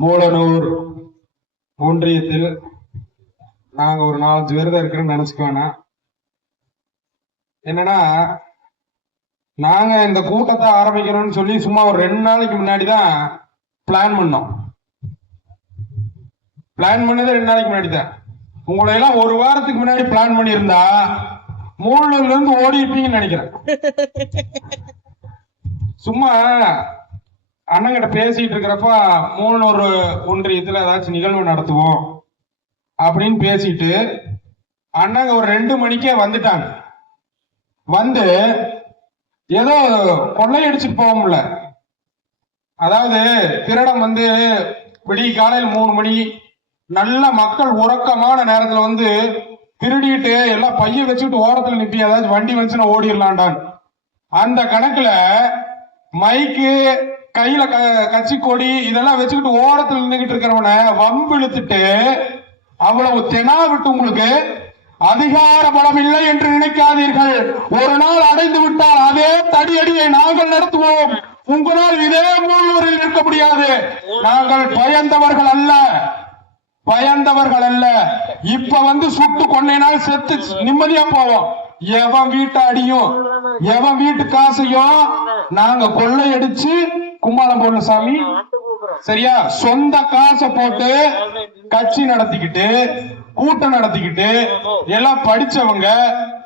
மூலனூர் ஒன்றியத்தில் நாங்க ஒரு 4-5 பேர் தான் இருக்கிறோன்னு நினைச்சுக்குவேனா. என்னன்னா, நாங்க இந்த கூட்டத்தை ஆரம்பிக்கணும்னு சொல்லி சும்மா ஒரு 2 நாளைக்கு முன்னாடி தான் பிளான் பண்ணோம். பிளான் பண்ணது 2 நாளைக்கு முன்னாடி தான். உங்களை எல்லாம் ஒரு வாரத்துக்கு முன்னாடி பிளான் பண்ணியிருந்தா மூலூர்ல இருந்து ஓடி இருப்பீங்கன்னு நினைக்கிறேன். சும்மா அண்ணங்கிட்ட பேசிட்டு இருக்கிறப்ப மூலூர் ஒன்றியத்துல ஏதாச்சும் நிகழ்வு நடத்துவோம் அப்படின்னு பேசிட்டு அண்ணங்க ஒரு 2 மணிக்கே வந்துட்டாங்க. வந்து ஏதோ கொள்ளையடிச்சுட்டு போவோம்ல, அதாவது திருடம் வந்து விடிய காலையில் 3 மணி நல்ல மக்கள் உறக்கமான நேரத்துல வந்து திருடிட்டு எல்லாம் பைய வச்சுட்டு ஓரத்துல நிப்பி ஏதாச்சும் வண்டி வந்துச்சுன்னா ஓடிடலான்டான். அந்த கணக்குல மைக்கு கையில கட்சி கொடி இதெல்லாம் வச்சுக்கிட்டு ஓரத்துல நின்றுகிட்டு இருக்கிறவன வம்பு இழுத்துட்டு அவ்வளவு தெனா விட்டு உங்களுக்கு அதிகார பலம் இல்லை என்று நினைக்காதீர்கள். ஒரு நாள் அடைந்து விட்டால் அதே தடியடியை நாங்கள் நடத்துவோம். உங்களால் இதே மூலூரில் இருக்க முடியாது. நாங்கள் பயந்தவர்கள் அல்ல, பயந்தவர்கள் அல்ல. இப்ப வந்து சுட்டு கொன்னைனால் செத்து நிம்மதியா போவோம். எவன் வீட்டு அடியும் எவன் வீட்டு காசையும் நாங்க கொள்ளையடிச்சு கும்மாளம் போடல சாமி. சரியா? சொந்த காசை போட்டு கட்சி நடத்திக்கிட்டு கூட்டம் நடத்திக்கிட்டு எல்லாம் படிச்சவங்க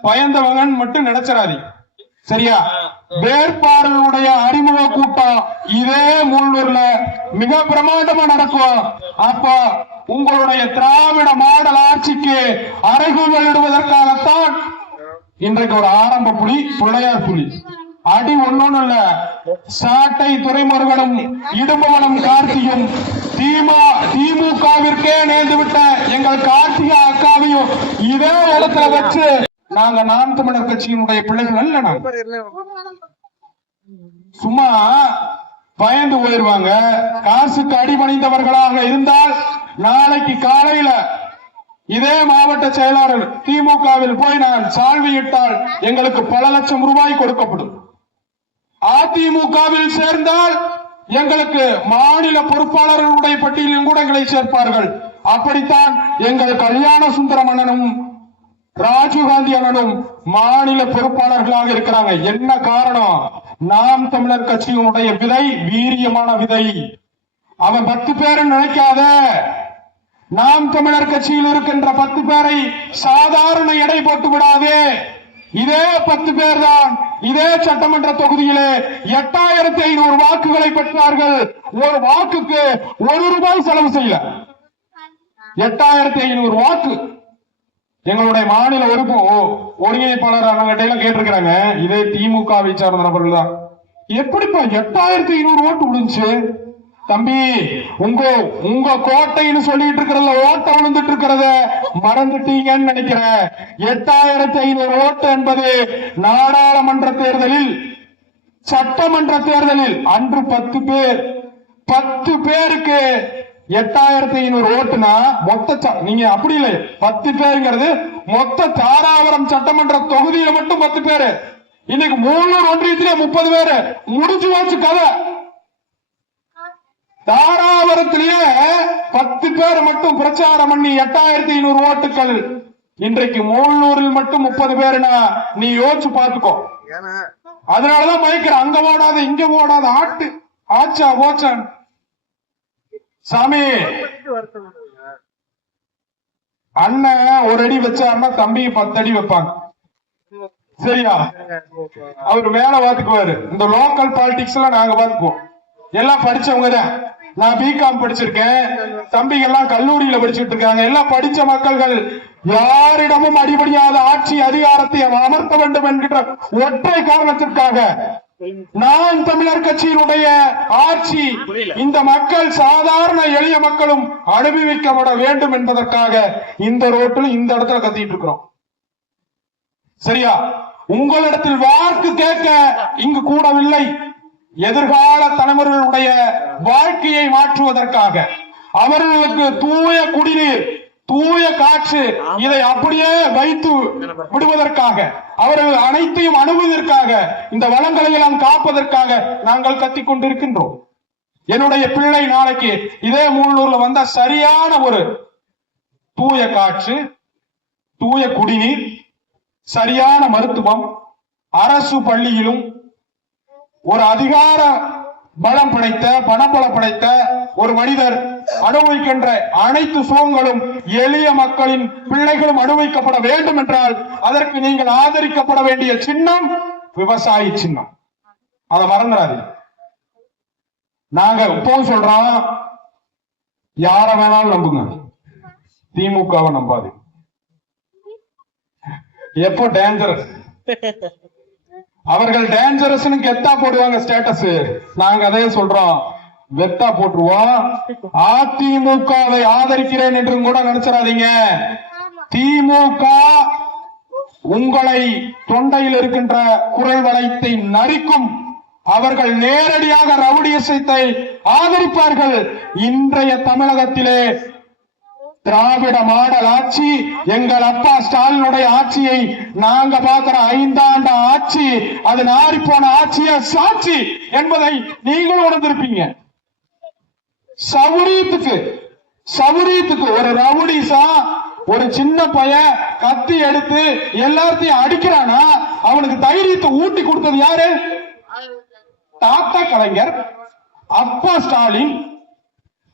பயந்தவங்கன்னு மட்டும் நினைச்சிடாதீ. சரியா? வேட்பாளர்களுடைய அறிமுக கூட்டம் இதே மூலூர்ல மிக பிரமாண்டமா நடக்கும். அப்ப உங்களுடைய திராவிட மாடல் ஆட்சிக்கு அறைகூவல் இடுவதற்காகத்தான் இன்றைக்கு ஒரு ஆரம்ப புலி பிள்ளையார் புலி. அடி ஒன்னொன்னு இல்ல, சாட்டை துறைமுருகனும் இடும்பவனும் கார்த்தியும் திமுகவிற்கே நேர்ந்து விட்ட எங்கள் கார்த்திகா அக்காவையும் இதே இடத்துல வச்சு நாங்க நாம் தமிழர் கட்சியினுடைய பிள்ளைகள் அல்ல. நாங்க சும்மா பயந்து போயிருவாங்க. காசுக்கு அடிபணிந்தவர்களாக இருந்தால் நாளைக்கு காலையில இதே மாவட்ட செயலாளர் திமுகவில் போய் நான் சால்வையிட்டால் எங்களுக்கு பல லட்சம் ரூபாய் கொடுக்கப்படும். அதிமுகவில் சேர்ந்தால் எங்களுக்கு மாநில பொறுப்பாளர்களுடைய பட்டியலிலும் கூட எங்களை சேர்ப்பார்கள். அப்படித்தான் எங்கள் கல்யாண சுந்தரம் அண்ணனும் ராஜீவ்காந்தி அண்ணனும் மாநில பொறுப்பாளர்களாக இருக்கிறாங்க. என்ன காரணம்? நாம் தமிழர் கட்சியினுடைய விதை வீரியமான விதை. அவன் 10 பேர் நினைக்காத. நாம் தமிழர் கட்சியில் இருக்கின்ற 10 பேரை சாதாரண எடை போட்டு விடாதே. இதே 10 பேர் தான் இதே சட்டமன்ற தொகுதியிலே 8500 வாக்குகளை பெற்றார்கள். ஒரு வாக்குக்கு 1 ரூபாய் செலவு செய்யல. 8500 வாக்கு. எங்களுடைய மாநில ஒருங்கிணைப்பாளர் அண்ணங்கிட்ட கேட்டிருக்கிறாங்க, இதே திமுகவை சார்ந்த நபர்கள் தான், எப்படிப்பா 8500 ஓட்டு விழுந்துச்சு தம்பி? உங்க கோட்டைன்னு சொல்லிட்டு இருக்கிறத ஓட்ட விழுந்துட்டு இருக்கிறத மறந்துட்டீங்கன்னு நினைக்கிறேன். 8500 ஓட்டு என்பது நாடாளுமன்ற தேர்தலில் சட்டமன்ற தேர்தலில் அன்று 10 பேர் 10 பேருக்கு 8500 ஓட்டுனா மொத்த நீங்க அப்படி இல்லை, 10 பேருங்கிறது மொத்த தாராபுரம் சட்டமன்ற தொகுதியில மட்டும் 10 பேரு. இன்னைக்கு மூலூர் ஒன்றியத்திலே 30 பேரு. முடிஞ்சு போச்சு கதை. தாராபுரத்திலேயே 10 பேர் மட்டும் பிரச்சாரம் பண்ணி 8500 ஓட்டுகள். இன்றைக்கு மூலூரில் மட்டும் 30 பேருனா நீ யோசிச்சு பார்த்துக்கோ. அதனாலதான் மயக்கிற, அங்க ஓடாத இங்க ஓடாத ஆட்டு ஆச்சா ஓச்சான். சாமி, அண்ணன் 1 அடி வச்சாருன்னா தம்பி 10 அடி வைப்பாங்க. சரியா? அவரு வேலை பார்த்துக்குவாரு. இந்த லோக்கல் பாலிடிக்ஸ் எல்லாம் நாங்க பார்த்துக்குவோம். எல்லாம் படிச்சவங்க தான். நான் பிகாம் படிச்சிருக்கேன், தம்பிங்க எல்லாம் கல்லூரியில படிச்சுட்டு இருக்காங்க. எல்லாம் படிச்ச மக்கள்கள். யாரிடமும் அடிபடியாத ஆட்சி அதிகாரத்தை அமர்த்த வேண்டும் என்கிற ஒற்றை காரணத்திற்காக நாம் தமிழர் கட்சியினுடைய ஆட்சி இந்த மக்கள் சாதாரண எளிய மக்களும் அனுபவிக்கப்பட வேண்டும் என்பதற்காக இந்த ரோட்டில் இந்த இடத்துல கத்திட்டு இருக்கிறோம். சரியா? உங்களிடத்தில் வாக்கு கேட்க இங்கு கூடவில்லை. எதிர்கால தலைமுறைகளுடைய வாழ்க்கையை மாற்றுவதற்காக, அவர்களுக்கு தூய குடிநீர் தூய காற்று இதை அப்படியே வைத்து விடுவதற்காக, அவர்கள் அனைத்தையும் அணுகுவதற்காக, இந்த வளங்களை எல்லாம் காப்பதற்காக நாங்கள் கத்திக் கொண்டிருக்கின்றோம். என்னுடைய பிள்ளை நாளைக்கு இதே மூலூர்ல வந்தா சரியான ஒரு தூய காற்று, தூய குடிநீர், சரியான மருத்துவம், அரசு பள்ளியிலும் ஒரு அதிகார பலம் படைத்த பணபலம் படைத்த ஒரு மனிதர் அனுபவிக்கின்ற அனைத்து சுகங்களும் எளிய மக்களின் பிள்ளைகளும் அனுபவிக்கப்பட வேண்டும் என்றால் அதற்கு நீங்கள் ஆதரிக்கப்பட வேண்டிய சின்னம் விவசாயி சின்னம். அதை மறந்துடாதீங்க. நாங்க இப்பவும் சொல்றோம், யார வேணாலும் நம்புங்க, திமுகவை நம்பாது. எப்போ டேஞ்சரஸ், அவர்கள் டேஞ்சரஸ் கெத்தா போடுவாங்க ஸ்டேட்டஸ், நாங்க அதே சொல்றோம், வெத்தா போட்டுருவோம். அதிமுகவை ஆதரிக்கிறேன் என்றும் கூட நினைச்சிடாதீங்க. திமுக உங்களை தொண்டையில் இருக்கின்ற குரல் வளையத்தை நரிக்கும். அவர்கள் நேரடியாக ரவுடியசத்தை ஆதரிப்பார்கள். இன்றைய தமிழகத்திலே திராவிட மாடல் ஆட்சி, எங்கள் அப்பா ஸ்டாலினுடைய ஆட்சியை நாங்க பார்க்கிற 5 ஆண்டு ஆட்சி, அது நாரி போன ஆட்சிய சாட்சி என்பதை நீங்களும் உணர்ந்திருப்பீங்க. சவுரியத்துக்கு ஒரு ரவுடிசா ஒரு சின்ன பையன் கத்தி எடுத்து எல்லாத்தையும் அடிக்கிறானா, அவனுக்கு தைரியத்தை ஊட்டி கொடுத்தது யாரு? தாத்தா கலைஞர், அப்பா ஸ்டாலின்.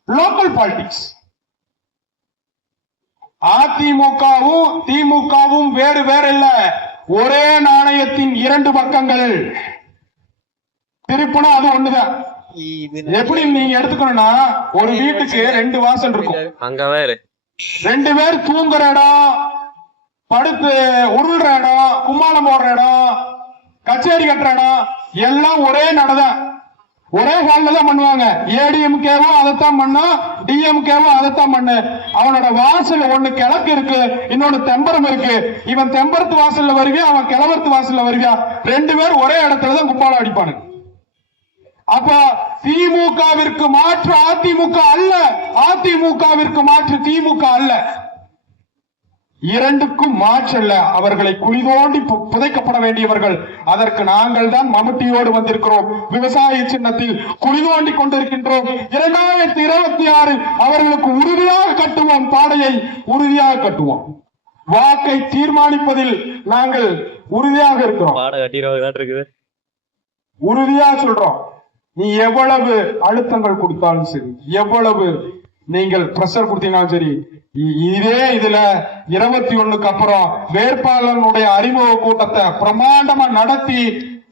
Local politics. அதிமுகவும் திமுகவும் வேறு வேறு இல்ல, ஒரே நாணயத்தின் 2 பக்கங்கள். திருப்பினா அது ஒண்ணுதான். எப்படி நீங்க எடுத்துக்கணும்னா, ஒரு வீட்டுக்கு 2 வாசல் இருக்கும். அங்க வேறு 2 பேர் தூங்குற இடம், படுத்து உருள்ற இடம், கும்மாளம் போடுற இடம், கச்சேரி கட்டுற இடம் எல்லாம் ஒரே நடதான், ஒரே ஹால்ல தான் பண்ணுவாங்க. ஏடிஎம்கேவும் அதைத்தான் பண்ணா, டிஎம்கேவும் அதைத்தான் பண்ணு. அவனோட வாசல் ஒண்ணு கிழக்கு இருக்கு, இன்னொன்னு தெம்பரம் இருக்கு. இவன் தெம்பரத்து வாசல்ல வருவியா, அவன் கிழவரத்து வாசல்ல வருவியா, 2 பேர் ஒரே இடத்துலதான் கும்பாலம் அடிப்பானு. அப்ப திமுகவிற்கு மாற்று அதிமுக அல்ல, அதிமுகவிற்கு மாற்று திமுக அல்ல. 2க்கும் மாற்றல்ல. அவர்களை குழி தோண்டி புதைக்கப்பட வேண்டியவர்கள். அதற்கு நாங்கள் தான் மம்முட்டியோடு வந்திருக்கிறோம். விவசாய சின்னத்தில் குழி தோண்டி கொண்டிருக்கின்றோம். 2026 அவர்களுக்கு உறுதியாக கட்டுவோம், பாடையை உறுதியாக கட்டுவோம். வாக்கை தீர்மானிப்பதில் நாங்கள் உறுதியாக இருக்கிறோம், உறுதியா சொல்றோம். நீ எவ்வளவு அழுத்தங்கள் கொடுத்தாலும் சரி, எவ்வளவு நீங்கள் பிரஷர் கொடுத்தீங்கன்னாலும் சரி, இதே இதுல 21க்கு அப்புறம் வேட்பாளர்களுடைய அறிமுக கூட்டத்தை பிரமாண்டமா நடத்தி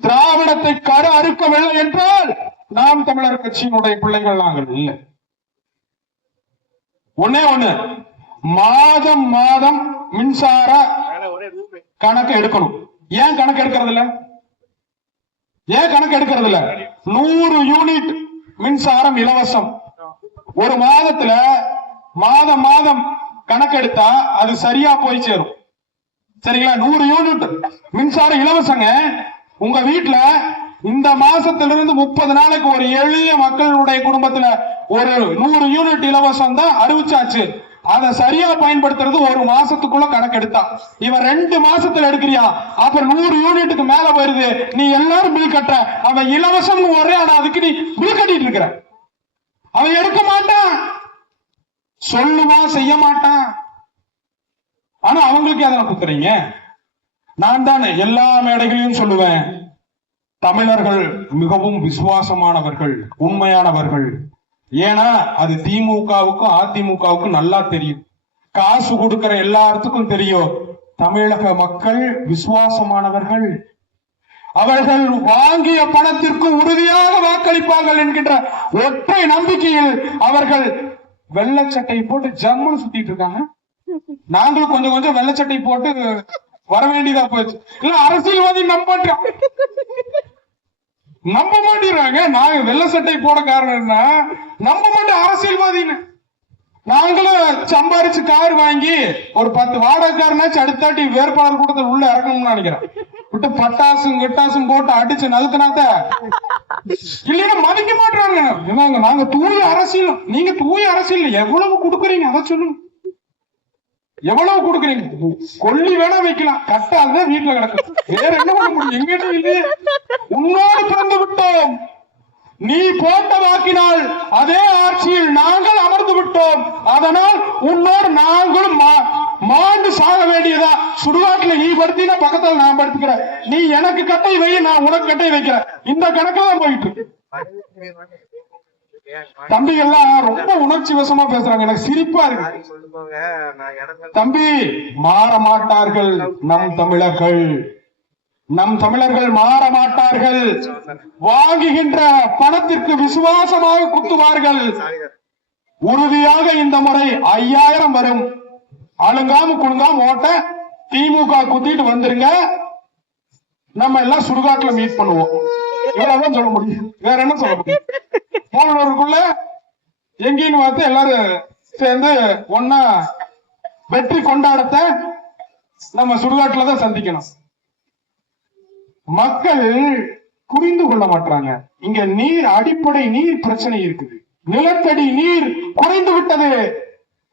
திராவிடத்தை கரு அறுக்கவில்லை என்றால் நாம் தமிழர் கட்சியினுடைய பிள்ளைகள் நாங்கள் இல்லை. ஒண்ணே ஒண்ணு, மாதம் மாதம் மின்சார கணக்கு எடுக்கணும். ஏன் கணக்கு எடுக்கிறது இல்ல? 100 யூனிட் மின்சாரம் இலவசம். ஒரு மாதத்துல மாதம் மாதம் கணக்கெடுத்தா அது சரியா போய் சேரும். சரிங்களா? 100 யூனிட் மின்சாரம் இலவசங்க. உங்க வீட்டுல இந்த மாசத்திலிருந்து 30 நாளைக்கு ஒரு எளிய மக்களுடைய குடும்பத்துல ஒரு 100 யூனிட் இலவசம் தான் அறிவிச்சாச்சு. அதை சரியா பயன்படுத்துறது ஒரு மாசத்துக்குள்ள கணக்கெடுத்தா. இவன் 2 மாசத்துல எடுக்கிறியா, அப்புறம் 100 யூனிட்டுக்கு மேல வருது, நீ எல்லாரும் பில் கட்ட. அவன் இலவசம் ஒரே, ஆனா அதுக்கு நீ பில் கட்டிட்டு இருக்கிற. அவன் எடுக்க மாட்டான், சொல்லுவான், செய்ய மாட்டான். ஆனா அவங்களுக்கு அதனை குத்துறீங்க. நான் தான் எல்லா மேடைகளையும் சொல்லுவேன், தமிழர்கள் மிகவும் விசுவாசமானவர்கள், உண்மையானவர்கள். ஏன்னா அது திமுகவுக்கும் அதிமுகவுக்கும் நல்லா தெரியும், காசு கொடுக்கிற எல்லாத்துக்கும் தெரியும். தமிழக மக்கள் விசுவாசமானவர்கள், அவர்கள் வாங்கிய பணத்திற்கு உறுதியாக வாக்களிப்பார்கள் என்கின்ற ஒற்றை நம்பிக்கையில் அவர்கள் வெள்ளச்சட்டை போட்டு ஜம்முன்னு சுத்திட்டு இருக்காங்க. நாங்களும் கொஞ்சம் கொஞ்சம் வெள்ளச்சட்டை போட்டு வர வேண்டியதா போச்சு. இல்ல அரசியல்வாதி நம்ப மாட்டேறாங்க. நாங்க வெள்ள சட்டை போட காரணம் என்ன, நம்ப மாட்டேன் அரசியல்வாதின்னு. நாங்களும் சம்பாரிச்சு கார் வாங்கி ஒரு 10 வாடகைக்காரனாச்சும் அடுத்தாட்டி வேட்பாளர் கூட்டத்தில் உள்ள இறக்கணும்னு நினைக்கிறேன். விட்டு பட்டாசும் கிட்டாசும் போட்டு அடிச்சு நதுக்குனாக்க இல்லைன்னா மதிக்க மாட்டாங்க. நாங்க தூய அரசியல், நீங்க தூய அரசியல் எவ்வளவு கொடுக்குறீங்க அதை சொல்லுங்க. எவ்வளவு கொடுக்குறீங்க? கொல்லி வேணா வைக்கலாம், கட்டாதான் வீட்டுல கிடக்கும். வேற என்ன பண்ண முடியும்? எங்கிட்ட இது உன்னோடு பிறந்து விட்டோம், நீ போட்ட வாக்கினால் அதே ஆட்சியில் நாங்கள் அமர்ந்து விட்டோம். அதனால் உன்னோடு நாங்களும் மாண்டு சாக வேண்டியதா. சுடுகாட்டுல நீ படுத்தினா பக்கத்துல நான் படுத்துக்கிறேன். நீ எனக்கு கட்டை வை, நான் உனக்கு கட்டை வைக்கிறேன். இந்த கணக்குல தான் போயிட்டு இருக்கு. தம்பிகள்லாம் ரொம்ப உணர்ச்சி வசமா பேசுறாங்க. எனக்கு சிரிப்பா இருக்கு. தம்பி, மாற மாட்டார்கள் நம் தமிழர்கள். நம் தமிழர்கள் மாற மாட்டார்கள். வாங்குகின்ற பணத்திற்கு விசுவாசமாக குத்துவார்கள். உறுதியாக இந்த முறை 5000 வரும். அழுங்காம குழுங்காம ஓட்ட திமுக குத்திட்டு வந்துருங்க. நம்ம எல்லாம் சுடுகாட்டுல மீட் பண்ணுவோம். இவ்வளவுதான் சொல்ல முடியும். வேற என்ன சொல்ல முடியும்? போனவருக்குள்ள எங்கேன்னு பார்த்து எல்லாரும் சேர்ந்து ஒன்னா வெற்றி கொண்டாடத்த நம்ம சுடுகாட்டுலதான் சந்திக்கணும். மக்கள் புரிந்து கொள்ள மாட்டாங்க. இங்க நீர், அடிப்படை நீர் பிரச்சனை இருக்குது. நிலத்தடி நீர் குறைந்து விட்டது.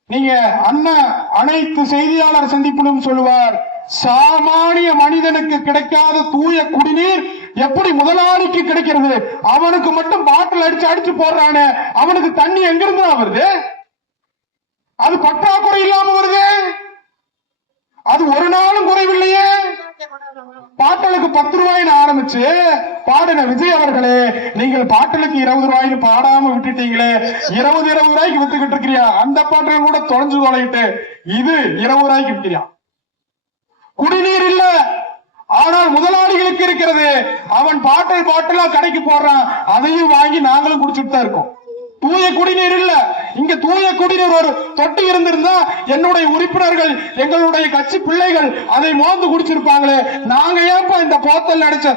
நீங்க அண்ணா அனைத்து செய்தியாளர் சந்திப்பிலும் சொல்லுவார், சாமானிய மனிதனுக்கு கிடைக்காத தூய குடிநீர் எப்படி முதலாளிக்கு கிடைக்கிறது? அவனுக்கு மட்டும் பாட்டில் அடிச்சு போடுறானே, அவனுக்கு தண்ணி எங்கிருந்து வருது? அது பற்றாக்குறை இல்லாம வருது. அது ஒரு நாளும் குறைவில்லையே. பாட்டலுக்கு 10 ரூபாய்னு ஆரம்பிச்சு பாடின விஜய் அவர்களே, நீங்கள் பாட்டலுக்கு 20 ரூபாய்னு பாடாம விட்டுட்டீங்களே. 20 ரூபாய்க்கு வித்துக்கிட்டு இருக்கிறியா? அந்த பாட்டல் கூட தொலைஞ்சு தொலைட்டு இது 20 ரூபாய்க்கு விற்கிறியா? குடிநீர் இல்ல, ஆனால் முதலாளிகளுக்கு இருக்கிறது. அவன் பாட்டலா கடைக்கு போடுறான், அதையும் வாங்கி நாங்களும் குடிச்சுட்டு தான் இருக்கோம். தூய குடிநீர் இல்ல. இங்க தூய குடிநீர் ஒரு தொட்டி இருந்திருந்தா என்னுடைய உறுப்பினர்கள், எங்களுடைய கட்சி பிள்ளைகள் அதை மோந்து குடிச்சிருப்பாங்களே. நாங்க ஏன்பா இந்த போத்தல் அடிச்ச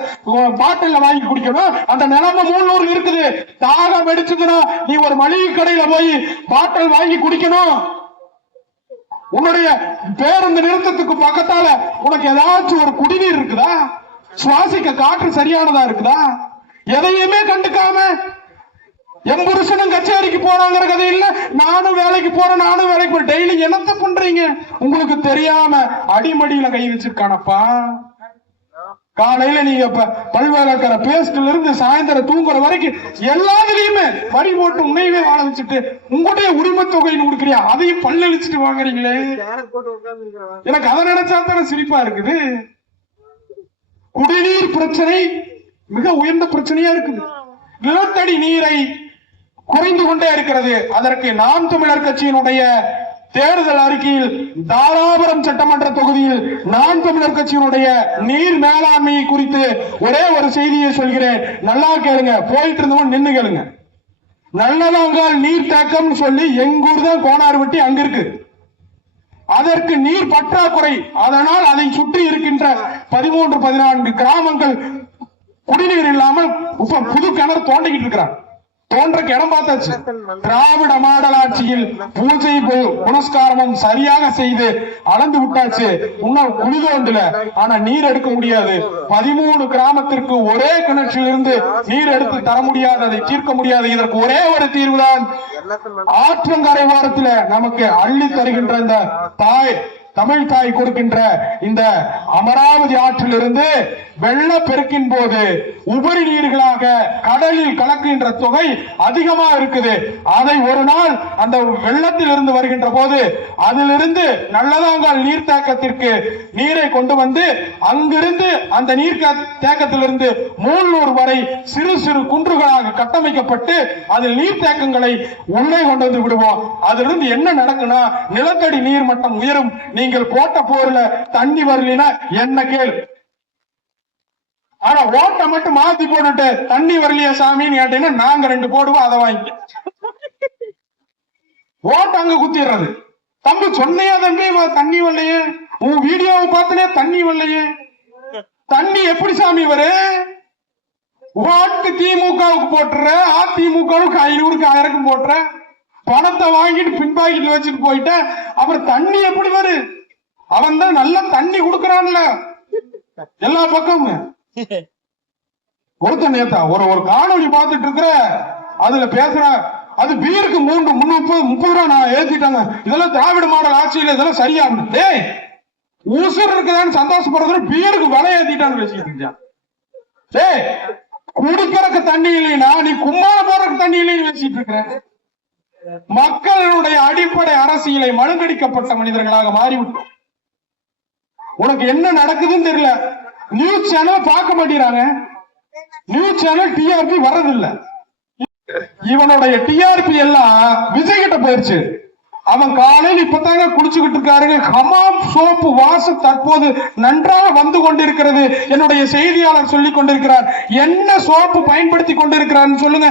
பாட்டில் வாங்கி குடிக்கணும்? அந்த நிலைமை 300 இருக்குது. தாகம் வெடிச்சதுன்னா நீ ஒரு மளிகை கடையில போய் பாட்டில் வாங்கி குடிக்கணும். உன்னுடைய பேருந்து நிறுத்தத்துக்கு பக்கத்தால உனக்கு ஏதாச்சும் ஒரு குடிநீர் இருக்குதா? சுவாசிக்க காற்று சரியானதா இருக்குதா? எதையுமே கண்டுக்காம என் புருஷனும் கச்சேரிக்கு போறாங்கிற கதை இல்ல, நானும் வேலைக்கு போறேன், நானும் வேலைக்கு போறேன். டெய்லி என்னத்த பண்றீங்க? உங்களுக்கு தெரியாம அடிமடியில கை வச்சிருக்கானப்பா. காலையில நீங்க பல்வேறு பேஸ்ட்ல இருந்து சாயந்தரம் தூங்குற வரைக்கும் எல்லாத்துலயுமே வரி போட்டு உண்மையவே வாழ வச்சுட்டு உங்களுடைய உரிமை தொகைன்னு கொடுக்குறியா? அதையும் பல்லழிச்சுட்டு வாங்குறீங்களே. எனக்கு அதை நினைச்சா தானே சிரிப்பா இருக்குது. குடிநீர் பிரச்சனை மிக உயர்ந்த பிரச்சனையா இருக்குது. நிலத்தடி நீரை குறைந்து கொண்டே இருக்கிறது. அதற்கு நாம் தமிழர் கட்சியினுடைய தேர்தல் அறிக்கையில் தாராபுரம் சட்டமன்ற தொகுதியில் நாம் தமிழர் கட்சியினுடைய நீர் மேலாண்மையை குறித்து ஒரே ஒரு செய்தியை சொல்கிறேன், நல்லா கேளுங்க. போயிட்டு இருந்தவங்க நின்னு கேளுங்க. நல்லதாங்கால் நீர்த்தேக்கம் சொல்லி எங்கூர் தான் கோனார்வட்டி அங்க இருக்கு. அதற்கு நீர் பற்றாக்குறை. அதனால் அதை சுற்றி இருக்கின்ற 13-14 கிராமங்கள் குடிநீர் இல்லாமல் புது கிணறு தோண்டிக்கிட்டு இருக்கிறார். தோன்றக்கு இடம் பார்த்தாச்சு. திராவிட மாடல் ஆட்சியில் பூஜை புனஸ்காரமும் சரியாக செய்து அளந்து விட்டாச்சு. இன்னும் குழி தோண்டல, ஆனா நீர் எடுக்க முடியாது. 13 கிராமத்திற்கு ஒரே கிணற்றில் இருந்து நீர் எடுத்து தர முடியாது, அதை தீர்க்க முடியாது. இதற்கு ஒரே ஒரு தீர்வுதான், ஆற்றங்கரை ஓரத்தில் நமக்கு அள்ளி தருகின்ற இந்த தமிழ் தாய் கொடுக்கின்ற இந்த அமராவதி ஆற்றிலிருந்து வெள்ள பெருக்கின் போது உபரி நீர்களாக கடலில் கலக்கின்ற தொகை அதிகமா இருக்குது. அதை ஒரு நாள் அந்த வெள்ளத்தில் இருந்து வருகின்ற போது அதிலிருந்து நல்லதாங்கால் நீர்த்தேக்கத்திற்கு நீரை கொண்டு வந்து அங்கிருந்து அந்த நீர் தேக்கத்திலிருந்து மூலூர் வரை சிறு சிறு குன்றுகளாக கட்டமைக்கப்பட்டு அதில் நீர்த்தேக்கங்களை உள்ளே கொண்டு வந்து விடுவோம். அதிலிருந்து என்ன நடக்குன்னா நிலத்தடி நீர் மட்டம் உயரும். நீங்கள் போட்ட போர்ல தண்ணி வரலனா என்ன கேளு. ஆனா ஓட்ட மட்டும் மாத்தி போட்டுட்டு தண்ணி வரலையா சாமின்னு கேட்டீங்கன்னா நாங்க 2 போடுவோம், அதை வாங்கி ஓட்ட அங்க குத்திடுறது. தம்பி சொன்னையா தம்பி தண்ணி வரலையே, உன் வீடியோவை பார்த்தனே தண்ணி வரலையே. தண்ணி எப்படி சாமி வரு? ஓட்டு திமுகவுக்கு போட்டுற, அதிமுகவுக்கு 500க்கு 1000க்கு போட்டுற, பணத்தை வாங்கிட்டு பின்பாக்கிட்டு வச்சுட்டு போயிட்ட, அப்புறம் தண்ணி எப்படி வரு? அவன் தான் நல்ல தண்ணி கொடுக்கறான்ல எல்லா பக்கமும். ஒருத்தன் நேத்தா ஒரு காணொலி பார்த்துட்டு இருக்கிற, அதுல பேசுற, அது பீருக்கு 330 ரூபா நான் ஏத்திட்டாங்க, இதெல்லாம் திராவிட மாடல் ஆட்சியில் இதெல்லாம் சரியா? டேய், ஊசர் இருக்குதான்னு சந்தோஷப்படுறது, பீருக்கு விலை ஏத்திட்டான்னு பேசிட்டு இருக்கான். டேய், குடிக்கிறதுக்கு தண்ணி இல்லைன்னா நீ கும்மாள போறதுக்கு தண்ணி இல்லைன்னு பேசிட்டு இருக்கிற. மக்களுடைய அடிப்படை அரசியலை மழுங்கடிக்கப்பட்ட மனிதர்களாக மாறிவிட்டோம். உனக்கு என்ன நடக்குதுன்னு தெரியல. நியூஸ் சேனல் பார்க்க மாட்டேங்கிறாங்க. நியூஸ் சேனல் டிஆர்பி வர்றதில்லை. இவனுடைய டிஆர்பி எல்லாம் விஜய் கிட்ட போயிருச்சு. அவன் காலையில் இப்பதாங்க குடிச்சுக்கிட்டு இருக்காருங்க. ஹமாம் சோப்பு வாசம் தற்போது நன்றாக வந்து கொண்டிருக்கிறது. என்னுடைய செய்தியாளர் சொல்லிக் கொண்டிருக்கிறார். என்ன சோப்பு பயன்படுத்தி கொண்டிருக்கிறார் சொல்லுங்க.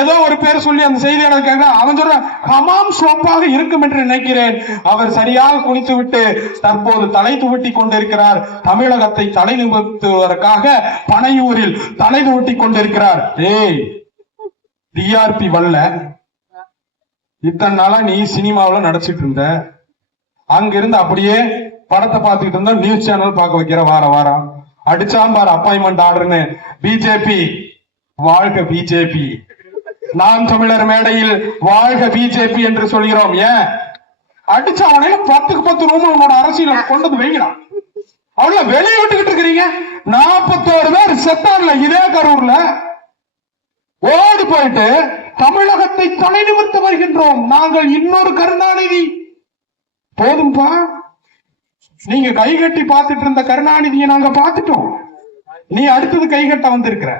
ஏதோ ஒரு பேர் சொல்லி அந்த செய்தியாளர் கேட்க, அவன் சொல்ற ஹமாம் சோப்பாக இருக்கும் என்று நினைக்கிறேன். அவர் சரியாக குடித்து விட்டு தற்போது தலை துவட்டி கொண்டிருக்கிறார். தமிழகத்தை தலை நிமித்துவதற்காக பனையூரில் தலை துவட்டி கொண்டிருக்கிறார். ஏய், டிஆர்பி வல்ல, இத்தனை நாளா நீ சினிமாவில நடிச்சிட்டு இருந்த. அங்கிருந்து அப்படியே படத்தை பார்த்துக்கிட்டு இருந்தா நியூஸ் சேனல் பார்க்க வைக்கிற. வாரம் அடிச்சாம்பார் அப்பாயின்மெண்ட் ஆர்டர்னு. பிஜேபி வாழ்க பிஜேபி, நாம் தமிழர் மேடையில் வாழ்க பிஜேபி என்று சொல்கிறோம். ஏன் அடிச்ச அவனை 10க்கு 10 ரூம் உன்னோட அரசியல் கொண்டு வந்து வைக்கிறான். அவள வெளியே விட்டுக்கிட்டு இருக்கிறீங்க. 41 பேர் செத்தார்ல இதே கரூர்ல. ஓடி போயிட்டு தமிழகத்தை தலை நிமிர்த்த வருகின்றோம். நாங்கள் இன்னொரு கருணாநிதி. போதும்பா, நீங்க கைகட்டி பார்த்துட்டு இருந்த கருணாநிதியை நாங்க பார்த்துட்டோம். நீ அடுத்தது கைகட்ட வந்திருக்கிற.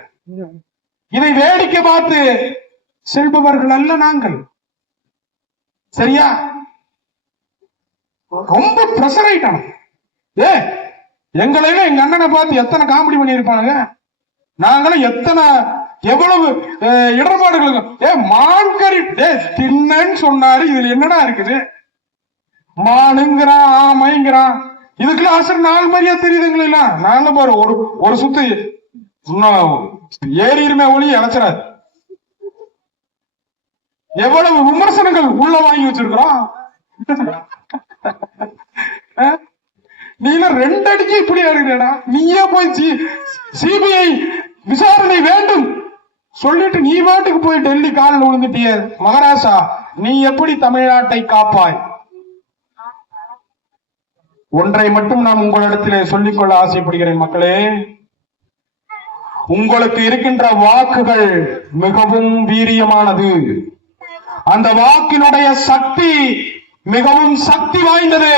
இதை வேடிக்கை பார்த்து செல்பவர்கள் அல்ல நாங்கள். சரியா? ரொம்ப பிரஷர் ஆயிட்டான். எங்களையும் எங்க அண்ணனை பார்த்து எத்தனை காமெடி பண்ணி இருப்பாங்க. நாங்களும் எத்தனை எவ்வளவு இடர்பாடுகளுக்கு. மான்கறி தின்னன்னு சொன்னாரு. இதுல என்னடா இருக்குது? மானுங்கிறான், ஆமைங்கிறான். இதுக்குள்ள ஆசர் 4 மாதிரியா தெரியுதுங்களா? நாங்க பாரு ஒரு சுத்து ஏறியுமே ஒளி இழைச்சிடாது. எவ்வளவு விமர்சனங்கள் உள்ள வாங்கி வச்சிருக்கிறோம். நீல 2 அடிக்கு இப்படியா இருக்கிறடா. நீயே போய் சிபிஐ விசாரணை வேண்டும் சொல்லிட்டு நீ பாட்டுக்கு போய் டெல்லி காலில் விழுந்துட்டிய. மகாராஷ்டிரா, நீ எப்படி தமிழ்நாட்டை காப்பாய்? ஒன்றை மட்டும் நான் உங்களிடத்திலே சொல்லிக்கொள்ள ஆசைப்படுகிறேன் மக்களே. உங்களுக்கு இருக்கின்ற வாக்குகள் மிகவும் வீரியமானது. அந்த வாக்கினுடைய சக்தி மிகவும் சக்தி வாய்ந்தது.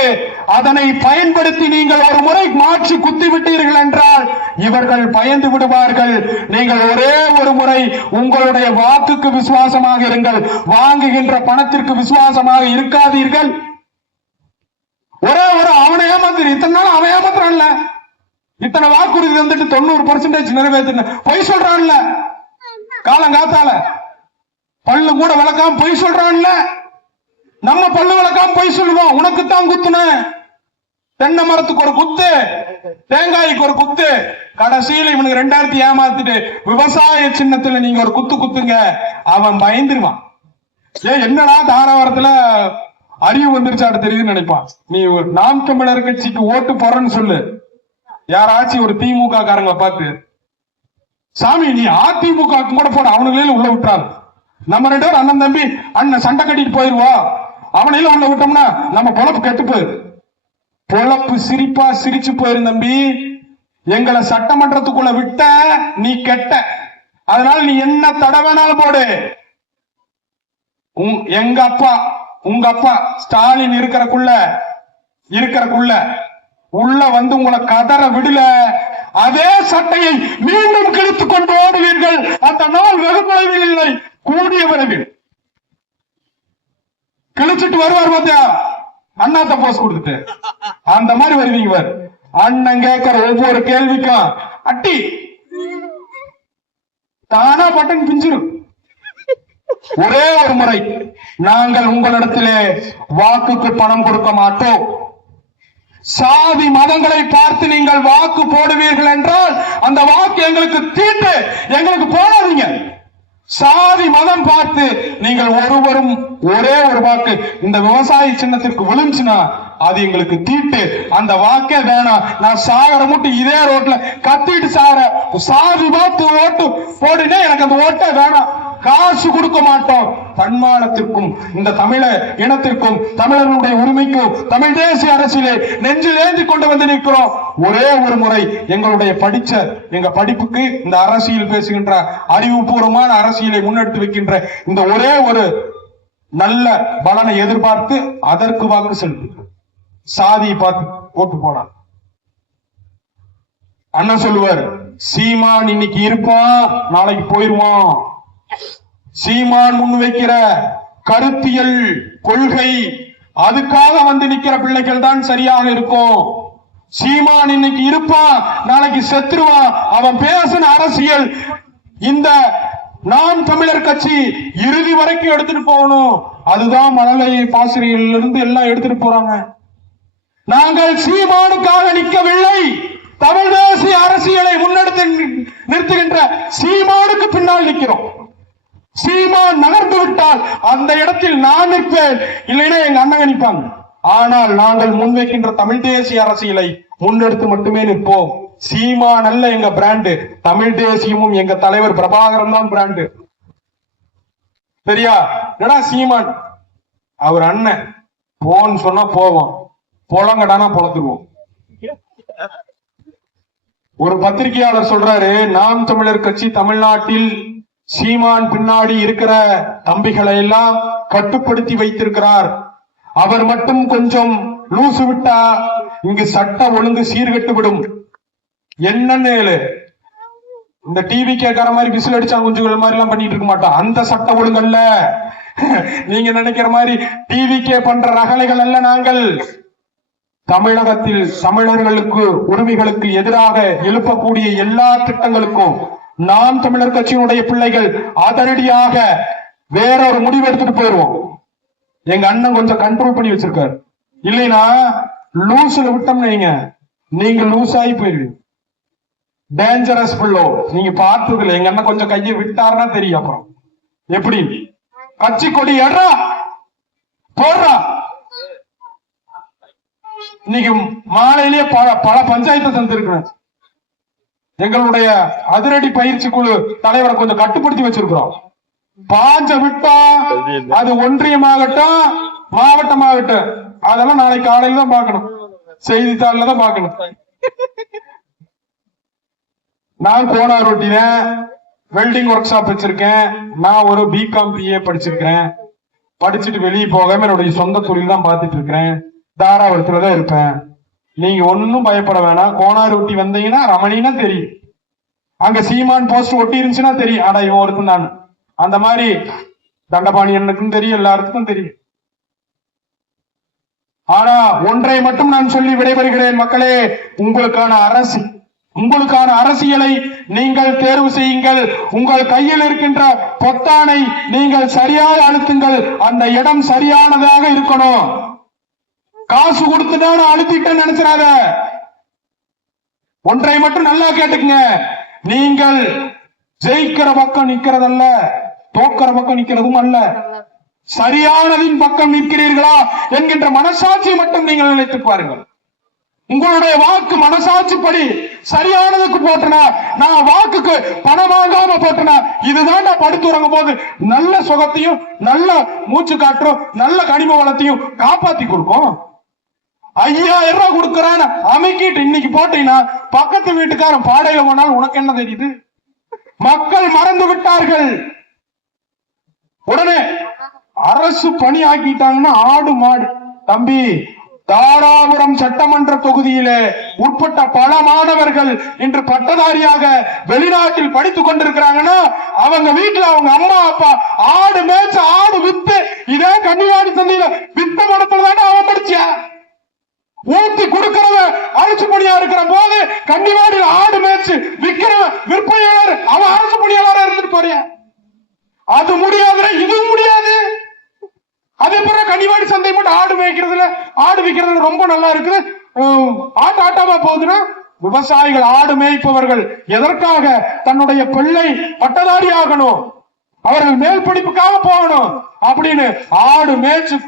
அதனை பயன்படுத்தி நீங்கள் ஒரு முறை மாற்றி குத்தி விட்டீர்கள் என்றால் இவர்கள் பயந்து விடுவார்கள். நீங்கள் ஒரே ஒரு முறை உங்களுடைய வாக்குக்கு விசுவாசமாக இருங்கள். வாங்குகின்ற பணத்திற்கு விசுவாசமாக இருக்காதீர்கள். ஒரே ஒரு அவனை ஏமாத்திரு. இத்தனை நாள் அவன் ஏமாத்துறான்ல. இத்தனை வாக்குறுதி வந்துட்டு 90% நிறைவேற்ற பொய் சொல்றான்ல. காலங்காத்தால பல்லு கூட விளக்காம பொய் சொல்றான்ல. நம்ம பல்லு விளக்காம பொய் சொல்லுவோம். உனக்குத்தான் குத்துன. தென்னை மரத்துக்கு ஒரு குத்து, தேங்காய்க்கு ஒரு குத்து. கடைசியில் இவனுக்கு 2000 ஏமாத்திட்டு விவசாய சின்னத்துல நீங்க ஒரு குத்து குத்துங்க. அவன் பயந்துருவான். என்னடா தாராவரத்துல அறிவு வந்துருச்சாடு தெரியுதுன்னு நினைப்பான். நீ நாம் தமிழர் கட்சிக்கு ஓட்டு போறன்னு சொல்லு. யாராச்சும் ஒரு திமுக காரங்களை பார்த்து, சாமி நீ அதிமுக கூட போட, அவனுங்களே உள்ள விட்டுறாரு. நம்ம 2 பேரும் அண்ணன் தம்பி அண்ணன் சண்டை கட்டிட்டு போயிருவோம். அவனையில உள்ள விட்டோம்னா நம்ம பொழப்பு கெட்டு போயிரு. பொழப்பு சிரிப்பா சிரிச்சு போயிரு தம்பி. எங்களை சட்டமன்றத்துக்குள்ள விட்ட நீ கெட்ட. அதனால நீ என்ன தடை வேணாலும் போடு. எங்க அப்பா உங்க அப்பா ஸ்டாலின் இருக்கிறக்குள்ள உள்ள வந்து உங்களை கதற விடல. அதே சட்டையை மீண்டும் கிழித்து கொண்டு ஓடுவீர்கள். அந்த நாள் வெகு தொலைவில் இல்லை, கூடிய விரைவில் கிழிச்சிட்டு வருவார். பாத்தியா, அண்ணாத்த போஸ் கொடுத்துட்டு அந்த மாதிரி வருவீங்க. அண்ணன் கேட்கிற ஒவ்வொரு கேள்விக்கும் அட்டி தானா பட்டன் பிஞ்சிரும். ஒரே ஒரு முறை நாங்கள் உங்களிடத்திலே வாக்குக்கு பணம் கொடுக்க மாட்டோம். சாதி மதங்களை பார்த்து நீங்கள் வாக்கு போடுவீர்கள் என்றால் அந்த வாக்கு எங்களுக்கு தீட்டு. எங்களுக்கு போடாதீங்க. சாதி மதம் பார்த்து நீங்கள் ஒருவரும் ஒரே ஒரு வாக்கு இந்த விவசாய சின்னத்திற்கு விழுந்துச்சுன்னா அது எங்களுக்கு தீட்டு. அந்த வாக்கே வேணாம். நான் சாகர முட்டு இதே ரோட்ல கத்திட்டு சாகர சாதி பார்த்து ஓட்டு போடுனே எனக்கு அந்த ஓட்டே வேணாம். காசு கொடுக்க மாட்டோம். தன்மானத்திற்கும் இந்த தமிழ இனத்திற்கும் தமிழர்களுடைய உரிமைக்கும் தமிழ் தேசிய அரசியலை நெஞ்சில் ஏந்தி கொண்டு வந்து நிற்கிறோம். ஒரே ஒரு முறை எங்களுடைய எங்க படிப்புக்கு இந்த அரசியல் பேசுகின்ற அறிவுபூர்வமான அரசியலை முன்னெடுத்து வைக்கின்ற இந்த ஒரே ஒரு நல்ல பலனை எதிர்பார்த்து அதற்கு வாக்கு செலுத்து. சாதியை பார்த்து ஓட்டு போனான். அண்ணன் சொல்லுவார், சீமான் இன்னைக்கு இருப்பான், நாளைக்கு போயிருவான். சீமான் முன்வைக்கிற கருத்தியல் கொள்கை அதுக்காக வந்து நிக்கிற பிள்ளைகள் தான் சரியாக இருக்கும். சீமான் இன்னைக்கு இருப்பான், நாளைக்கு செத்துருவான். அவன் பேசின அரசியல் இந்த நாம் தமிழர் கட்சி இறுதி வரைக்கும் எடுத்துட்டு போகணும். அதுதான் மழலை பாசிரியில் இருந்து எல்லாம் எடுத்துட்டு போறாங்க. நாங்கள் சீமானுக்காக நிற்கவில்லை, தமிழ் தேசிய அரசியலை முன்னெடுத்து நிறுத்துகின்ற சீமானுக்கு பின்னால் நிற்கிறோம். சீமான் நகர்ந்து விட்டால் அந்த இடத்தில் நான் நிற்பேன், இல்லைன்னா எங்க அண்ணன் நிற்பாங்க. ஆனால் நாங்கள் முன்வைக்கின்ற தமிழ் தேசிய அரசியலை முன்னெடுத்து மட்டுமே நிற்போம். சீமான் அல்ல எங்க பிராண்டு, தமிழ் தேசியமும் எங்க தலைவர் பிரபாகரன் தான் பிராண்டு. சரியா? என்னடா சீமான் அவர் அண்ணன் போன்னு சொன்னா போவோம், பொழங்கடானா பொழத்துக்குவோம். ஒரு பத்திரிகையாளர் சொல்றாரு, நாம் தமிழர் கட்சி தமிழ்நாட்டில் சீமான் பின்னாடி இருக்கிற தம்பிகளை எல்லாம் கட்டுப்படுத்தி வைத்திருக்கிறார். அவர் மட்டும் கொஞ்சம் லூசு விட்டா இங்கு சட்ட ஒழுங்கு சீர்கெட்டு விடும். என்னன்னு இந்த டிவி கேட்கற மாதிரி விசில் அடிச்சா குஞ்சுகள் மாதிரி எல்லாம் பண்ணிட்டு இருக்க மாட்டான். அந்த சட்ட ஒழுங்கல்ல, நீங்க நினைக்கிற மாதிரி டிவிக்கே பண்ற ரகலைகள் அல்ல. நாங்கள் தமிழகத்தில் தமிழர்களுக்கு உரிமைகளுக்கு எதிராக எழுப்பக்கூடிய எல்லா திட்டங்களுக்கும் நாம் தமிழர் கட்சியினுடைய பிள்ளைகள் அதிரடியாக வேற ஒரு முடிவு எடுத்துட்டு போயிருவோம். எங்க அண்ணன் கொஞ்சம் கண்ட்ரோல் பண்ணி வச்சிருக்காரு. இல்லைன்னா லூஸ்ல விட்டோம்னு நீங்க லூஸ் ஆகி போயிருவீங்க. டேஞ்சரஸ் பிள்ளோ, நீங்க பார்த்ததுல எங்க அண்ணன் கொஞ்சம் கையை விட்டாருன்னா தெரியும். அப்புறம் எப்படி கட்சி கொடி எடா போடுறா. இன்னைக்கு மாலையிலேயே பல பஞ்சாயத்தை தந்திருக்கிறேன். எங்களுடைய அதிரடி பயிற்சி குழு தலைவரை கொஞ்சம் கட்டுப்படுத்தி வச்சிருக்கிறோம். பாஞ்ச விட்டா அது ஒன்றியமாகட்டும் மாவட்டமாகட்டும், அதெல்லாம் நாளைக்கு காலையில தான் பார்க்கணும், செய்தித்தாள்ல தான் பார்க்கணும். நான் கோனார் ஒட்டினேன், வெல்டிங் ஒர்க் ஷாப் வச்சிருக்கேன். நான் ஒரு பிகாம் பிஏ படிச்சிருக்கிறேன். படிச்சுட்டு வெளியே போகாம என்னுடைய சொந்த தொழில் தான் பார்த்துட்டு இருக்கிறேன். தாராபுரத்துலதான் இருப்பேன். நீங்க ஒன்னும் பயப்பட வேணாம். கோனார் ஒட்டி வந்தீங்கன்னா ரமணின்னா தெரியும், அங்க சீமான் போஸ்ட் ஒட்டி இருந்துச்சுன்னா தெரியும், ஆனா இவன் ஒருத்தன் தான். அந்த மாதிரி தண்டபாணி என்னக்கும் தெரியும், எல்லாருக்கும் தெரியும். ஆனா ஒன்றை மட்டும் நான் சொல்லி விடைபெறுகிறேன் மக்களே, உங்களுக்கான அரசியலை நீங்கள் தேர்வு செய்யுங்கள். உங்கள் கையில் இருக்கின்ற பொத்தானை நீங்கள் சரியாக அழுத்துங்கள். அந்த இடம் சரியானதாக இருக்கணும். காசு கொடுத்துதான் அழுத்திட்டேன்னு நினைச்சிடாத. ஒன்றை மட்டும் நல்லா கேட்டுக்குங்க, நீங்கள் ஜெயிக்கிற பக்கம் நிக்கிறதல்ல, தோக்கிற பக்கம் நிக்கிறதும் அல்ல, சரியானதின் பக்கம் நிற்கிறீர்களா என்கின்ற மனசாட்சியை மட்டும் நீங்கள் நினைத்து பாருங்கள். உங்களுடைய வாக்கு மனசாட்சிப்படி சரியானதுக்கு போட்டனா, நான் வாக்குக்கு பணம் வாங்காம போட்டனா, இதுதான் நான் படுத்துறங்க போது நல்ல சுகத்தையும் நல்ல மூச்சு காற்றும் நல்ல கனிம வளத்தையும் காப்பாத்தி கொடுக்கும். 5000 ரூபாய் கொடுக்கறான்னு அமைக்கிட்டு இன்னைக்கு போட்டீங்கன்னா பக்கத்து வீட்டுக்காரன் பாடையில போனால் உனக்கு என்ன தெரியுது? மக்கள் மறந்து விட்டார்கள். உடனே அரசு பணி ஆக்கிட்டாங்கன்னா ஆடு மாடு. தம்பி, தாராபுரம் சட்டமன்ற தொகுதியிலே உட்பட்ட பல மாணவர்கள் இன்று பட்டதாரியாக வெளிநாட்டில் படித்துக் கொண்டிருக்கிறாங்கன்னா அவங்க வீட்டுல அவங்க அம்மா அப்பா ஆடு மேய்ச்ச ஆடு வித்து இதே கன்னிவாடி சந்தையில வித்த மடத்துல தானே அவன் படிச்சா. ஊத்தி கொடுக்கிறவ அரசு பணியா இருக்கிற போது கன்னிவாடியில் ஆடு மேய்ச்சு விற்கிறவன் விற்பனையாளர் அவன் அரசு பணியாளராக இருந்துட்டு போறியா? அது முடியாதுன்னா இதுவும் முடியாது. அதே போல கன்னிவாடி சந்தை மட்டும் ஆடு மேய்க்கிறதுல ஆடு விற்கிறதுல ரொம்ப நல்லா இருக்குது. ஆட்டாவா போகுதுன்னா விவசாயிகள் ஆடு மேய்ப்பவர்கள் எதற்காக தன்னுடைய பிள்ளை பட்டதாரி ஆகணும், அவர்கள் மேல் படிப்புக்காக போகணும் அப்படின்னு ஆடு மேய்ச்சு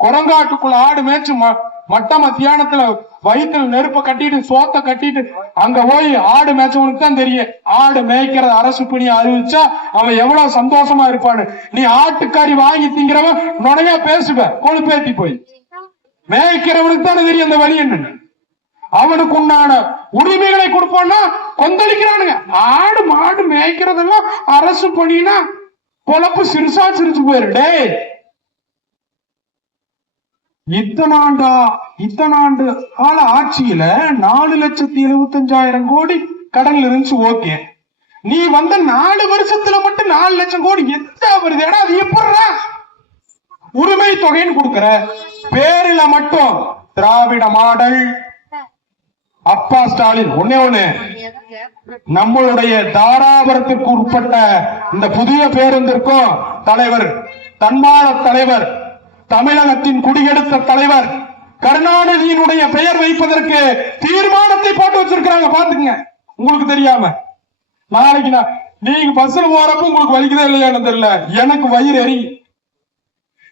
குரங்காட்டுக்குள்ள ஆடு மேய்ச்சு மட்ட மத்தியானத்துல வயிற்றுல நெருப்ப கட்டிட்டு சோத்த கட்டிட்டு அங்க போய் ஆடு மேய்ச்சவனுக்கு தான் தெரியும் ஆடு மேய்க்கிறத அரசு பணி அறிவிச்சா அவன் எவ்வளவு சந்தோஷமா இருப்பான்னு. நீ ஆட்டுக்கறி வாங்கி திங்கிறவன் நுணையா பேசுவ கொழுப்பேத்தி போய், மேய்க்கிறவனுக்கு தானே தெரியும் அந்த வழி என்ன. அவனுக்கு உண்டான உரிமைகளை கொடுப்பான்னா கொந்தளிக்கிறானுங்க. ஆடு மாடு மேய்க்கிறதெல்லாம் அரசு பணினா பொழப்பு சிறுசா சிரிச்சு போயிரு. டே இத்தனாண்டு கால ஆட்சியில 4,75,000 கோடி கடன்ல இருந்துச்சு. ஓகே, நீ வந்த 4 வருஷத்துல மட்டும் 4 லட்சம் கோடி எத்தனை வருது? அது எப்படி உரிமை தொகைன்னு கொடுக்கற பேரில மட்டும் திராவிட மாடல் அப்பா ஸ்டாலின் ஒண்ணு நம்மளுடைய தாராபுரத்திற்கு உட்பட்ட இந்த புதிய பேருந்திற்கும் தலைவர், தன்மான தலைவர், தமிழகத்தின் குடியெடுத்த தலைவர் கருணாநிதியினுடைய பெயர் வைப்பதற்கு தீர்மானத்தை போட்டு வச்சிருக்காங்க. பாத்துங்க, உங்களுக்கு தெரியாம. நாளைக்கு நீங்க பஸ்ல போறப்ப உங்களுக்கு வலிக்குதா இல்லையான்னு தெரியல, எனக்கு வயிறு எரி.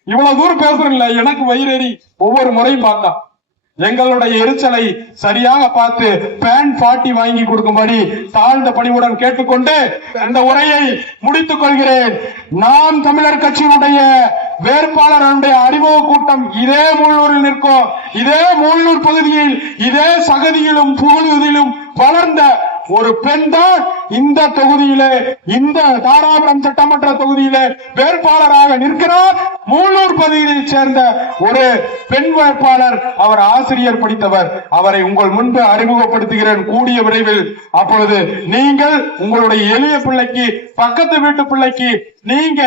இவ்வளவு தூரம் பேசுறீங்களா, எனக்கு வயிறு எரி. ஒவ்வொரு முறையும் பார்த்தா எங்களுடைய எரிச்சலை சரியாக பார்த்து பேன் 40 வாங்கி கொடுக்கும்படி தாழ்ந்த பணிவுடன் கேட்டுக்கொண்டு இந்த உரையை முடித்துக் கொள்கிறேன். நாம் தமிழர் கட்சியினுடைய வேட்பாளருடைய அறிமுக கூட்டம் இதே மூலூரில் நிற்கும். இதே மூலூர் பகுதியில் இதே சகதியிலும் புகழுதிலும் வளர்ந்த ஒரு பெண் தான் இந்த தொகுதியிலே, இந்த தாராபுரம் சட்டமன்ற தொகுதியிலே வேட்பாளராக நிற்கிறார். மூலூர் பகுதியை சேர்ந்த ஒரு பெண் வேட்பாளர். அவர் ஆசிரியர் படித்தவர். அவரை உங்கள் முன்பு அறிமுகப்படுத்துகிறேன் கூடிய விரைவில். அப்பொழுது நீங்கள் உங்களுடைய எளிய பிள்ளைக்கு, பக்கத்து வீட்டு பிள்ளைக்கு, நீங்க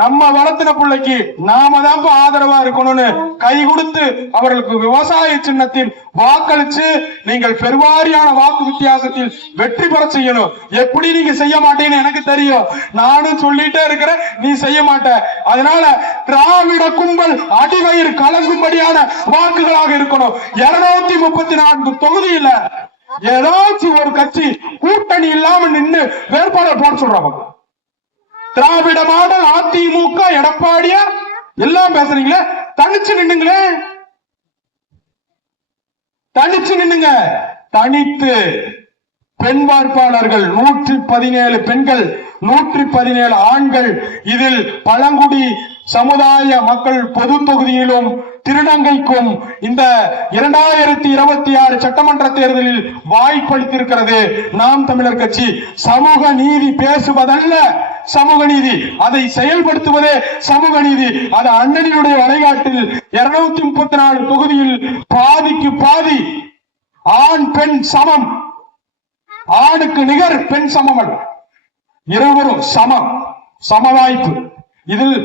நம்ம வளர்த்தின பிள்ளைக்கு நாம தான் ஆதரவா இருக்கணும்னு கை கொடுத்து அவர்களுக்கு விவசாய சின்னத்தில் வாக்களிச்சு நீங்கள் பெருவாரியான வாக்கு வித்தியாசத்தில் வெற்றி பெற செய்யணும். எப்படி நீங்க செய்ய மாட்டேன்னு எனக்கு தெரியும். நானும் சொல்லிட்டே இருக்கிறேன், நீ செய்ய மாட்ட. அதனால திராவிட கும்பல் அடிவயிறு கலங்கும்படியான வாக்குகளாக இருக்கணும். 234 தொகுதியில ஏதாச்சும் ஒரு கட்சி கூட்டணி இல்லாம நின்று வேட்பாளர் போட சொல்றாங்க. திராவிட மாடல் அதிமுக எடப்பாடியா எல்லாம் பேசுறீங்களே, தனிச்சு நின்னுங்களே, தனிச்சு நின்னுங்க. தனித்து பெண் வேட்பாளர்கள் 117 பெண்கள், 117 ஆண்கள். இதில் பழங்குடி சமுதாய மக்கள் பொது தொகுதியிலும் திருநங்கைக்கும் இந்த 2026 சட்டமன்ற தேர்தலில் வாய்ப்பளித்திருக்கிறது நாம் தமிழர் கட்சி. சமூக நீதி பேசுவதல்ல சமூக நீதி, அதை செயல்படுத்துவதே சமூக நீதி. அது அண்ணனினுடைய வழிகாட்டில் 234 தொகுதியில் பாதிக்கு பாதி ஆண் பெண் சமம், ஆணுக்கு நிகர் பெண் சமம், இருவரும் சமம், சம வாய்ப்பு. இதில்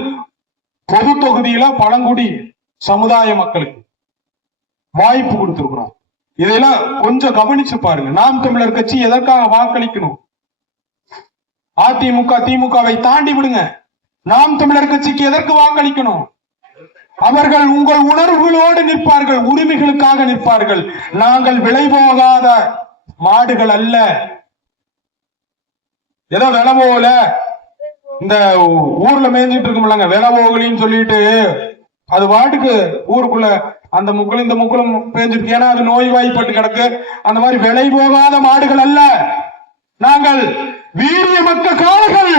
பொது தொகுதியில பழங்குடி சமுதாய மக்களுக்கு வாய்ப்பு கொடுத்திருக்கிறோம். இதெல்லாம் கொஞ்சம் கவனிச்சு பாருங்க. நாம் தமிழர் கட்சி எதற்காக வாக்களிக்கணும்? அதிமுக திமுகவை தாண்டி விடுங்க. நாம் தமிழர் கட்சிக்கு எதற்கு வாக்களிக்கணும்? அவர்கள் உங்கள் உணர்வுகளோடு நிற்பார்கள், உரிமைகளுக்காக நிற்பார்கள். நாங்கள் விலை போகாத மாடுகள் அல்ல. ஏதோ விலை போகல, இந்த ஊர்ல மேய்ஞ்சிட்டு இருக்கும்லங்க விலை போகலின்னு சொல்லிட்டு அது வாட்டுக்கு ஊருக்குள்ள அந்த முக்களும் இந்த முக்களும் பேஞ்சிருக்கு. ஏன்னா அது நோய் வாய்ப்பட்டு கிடக்கு. அந்த மாதிரி விலை போகாத மாடுகள் அல்ல. நாங்கள் வீரிய மக்க காலங்கள்.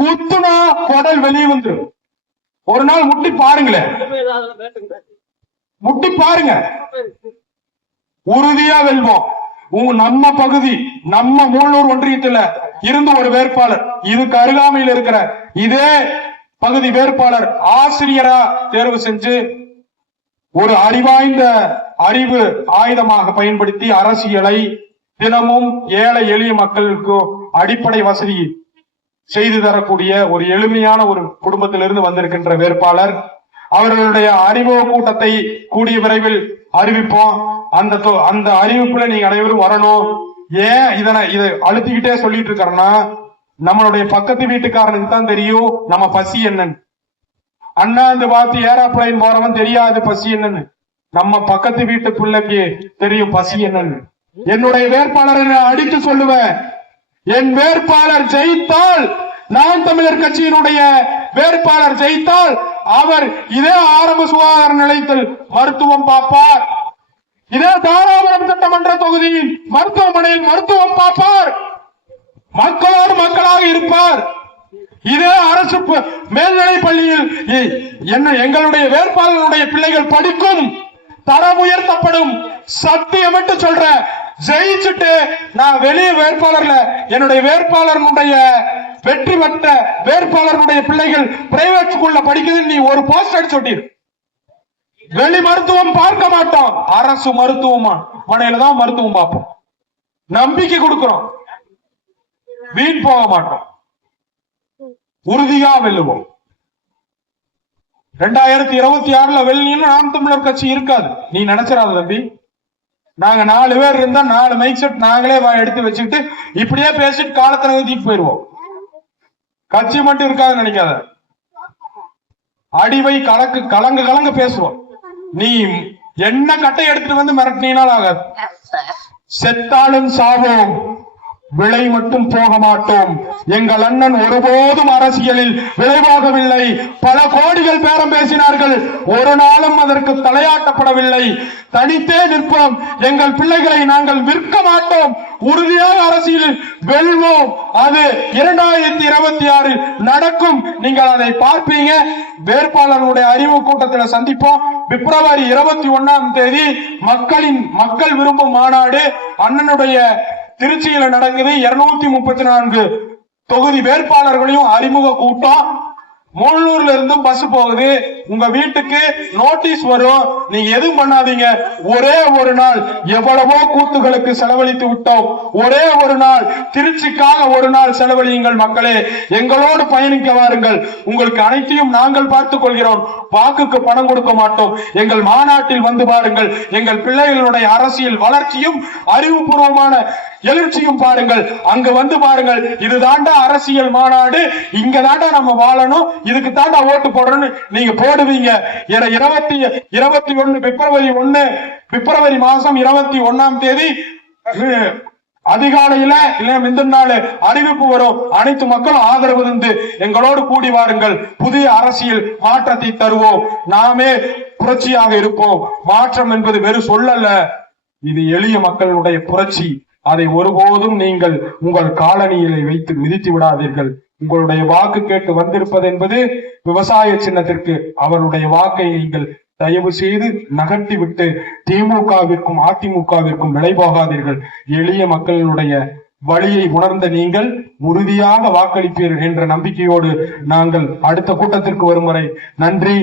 குத்துனா குடல் வெளியே வந்து ஒரு நாள் முட்டி பாருங்களேன், முட்டி பாருங்க, உறுதியா வெல்வோம். நம்ம பகுதி, நம்ம மூலூர் ஒன்றியத்துல இருந்து ஒரு வேட்பாளர், இதுக்கு அருகாமையில் இருக்கிற இதே பகுதி வேட்பாளர் ஆசிரியரா தேர்வு செஞ்சு ஒரு அறிவாய்ந்த அறிவு ஆயுதமாக பயன்படுத்தி அரசியலை தினமும் ஏழை எளிய மக்களுக்கு அடிப்படை வசதி செய்து தரக்கூடிய ஒரு எளிமையான ஒரு குடும்பத்திலிருந்து வந்திருக்கின்ற வேட்பாளர். அவர்களுடைய அறிமுக கூட்டத்தை கூடிய விரைவில் அறிவிப்போம். அந்த அறிவிப்புல நீங்க அனைவரும் வரணும். ஏன் இதை அழுத்திக்கிட்டே சொல்லிட்டு இருக்கிறேன்னா, நம்மளுடைய பக்கத்து வீட்டுக்காரனுக்கு தான் தெரியும் நம்ம பசி என்னன்னு. அண்ணாந்து பார்த்து ஏரோப்ளைன் போறவன் தெரியாது பசி என்னன்னு. நம்ம பக்கத்து வீட்டு பிள்ளைக்கு தெரியும் பசி என்னன்னு. என்னுடைய வேட்பாளரை அடித்து சொல்லுவேன், என் வேட்பாளர் ஜெயித்தால் நாம் தமிழர் கட்சியினுடைய வேட்பாளர் ஜெயித்தால் அவர் இதே ஆரம்ப சுகாதார நிலையத்தில் மருத்துவம் பார்ப்பார், இதே தாராபுரம் சட்டமன்ற தொகுதியில் மருத்துவமனையில் மருத்துவம் பார்ப்பார், மக்களோடு மக்களாக இருப்பார். இதே அரசு மேல்நிலை பள்ளியில் எங்களுடைய வேட்பாளர்களுடைய பிள்ளைகள் படிக்கும், தரம் உயர்த்தப்படும். சத்தியமிட்டு சொல்ற, ஜெயிச்சுட்டு நான் வெளியே வேட்பாளர்ல என்னுடைய வேட்பாளர்களுடைய வெற்றி பெற்ற வேட்பாளர்களுடைய பிள்ளைகள் பிரைவேட் ஸ்கூல்ல படிக்குது நீ ஒரு போஸ்ட் அடிச்சு சொல்லிடு. வெளி மருத்துவம் பார்க்க மாட்டோம், அரசு மருத்துவமனையில தான் மருத்துவம் பார்ப்போம். நம்பிக்கை கொடுக்கிறோம், வீண் போக மாட்டோம், உறுதியா வெல்லுவோம். 2026 வெள்ளின்னு நாம் தமிழர் கட்சி இருக்காது, நீ நினைச்சிடாத தம்பி. நாங்க 4 பேர் இருந்தா 4 மைக் செட் நாங்களே எடுத்து வச்சுட்டு இப்படியே பேசிட்டு காலத்தை நகர்த்திட்டு போயிருவோம். கட்சி மட்டும் இருக்காது நினைக்காத, அடிவை கலங்க பேசுவோம். நீ என்ன கட்டை எடுத்துட்டு வந்து மிரட்டினால் ஆகாது. செத்தாலும் சாவோம், விலை மட்டும் போக மாட்டோம். எங்கள் அண்ணன் ஒருபோதும் அரசியலில் விளைவாகவில்லை. பல கோடிகள் பேரம் பேசினார்கள், ஒரு நாளும் அதற்கு தலையாட்டப்படவில்லை. தனித்தே நிற்போம், எங்கள் பிள்ளைகளை நாங்கள் விற்க மாட்டோம், உறுதியாக அரசியலில் வெல்வோம். அது 2026 நடக்கும், நீங்கள் அதை பார்ப்பீங்க. வேட்பாளர்களுடைய அறிவு கூட்டத்தில் சந்திப்போம். பிப்ரவரி 21 மக்கள் விரும்பும் மாநாடு அண்ணனுடைய திருச்சியில நடக்குது. 234 தொகுதி வேட்பாளர்களையும் அறிமுக கூட்டம். முள்ளூர்ல இருந்தும் பஸ் போகுது, உங்க வீட்டுக்கு நோட்டீஸ் வரும். நீங்க எதுவும் பண்ணாதீங்க, ஒரே ஒரு நாள் எவ்வளவோ கூத்துகளுக்கு செலவழித்து விட்டோம், ஒரே ஒரு நாள் திருச்சிக்காக ஒரு நாள் செலவழியுங்கள் மக்களே, எங்களோடு பயணிக்க வாருங்கள். உங்களுக்கு அனைத்தையும் நாங்கள் பார்த்துக் கொள்கிறோம், வாக்குக்கு பணம் கொடுக்க மாட்டோம். எங்கள் மாநாட்டில் வந்து பாருங்கள், எங்கள் பிள்ளைகளுடைய அரசியல் வளர்ச்சியும் அறிவுபூர்வமான எழுச்சியும் பாருங்கள். அங்க வந்து பாருங்கள், இது தாண்டா அரசியல் மாநாடு, இங்க தாண்டா நம்ம வாழணும், இதுக்கு தாண்டா ஓட்டு போடணும்னு நீங்க போடுவீங்க. 21 பிப்ரவரி மாசம் 21 அதிகாலையில இல்ல முந்தின நாள் அறிவிப்பு வரும். அனைத்து மக்களும் ஆதரவு இருந்து எங்களோடு கூடி வாருங்கள். புதிய அரசியல் மாற்றத்தை தருவோம், நாமே புரட்சியாக இருப்போம். மாற்றம் என்பது வெறும் சொல்லல்ல, இது எளிய மக்களுடைய புரட்சி. அதை ஒருபோதும் நீங்கள் உங்கள் காலணியிலே வைத்து மிதித்து விடாதீர்கள். உங்களுடைய வாக்கு கேட்டு வந்திருப்பது என்பது விவசாய சின்னத்திற்கு. அவருடைய வாக்கை நீங்கள் தயவு செய்து நகர்த்தி விட்டு திமுகவிற்கும் அதிமுகவிற்கும் விலை போகாதீர்கள். எளிய மக்களுடைய வழியை உணர்ந்த நீங்கள் உறுதியாக வாக்களிப்பீர்கள் என்ற நம்பிக்கையோடு நாங்கள் அடுத்த கூட்டத்திற்கு வரும் வரை நன்றி.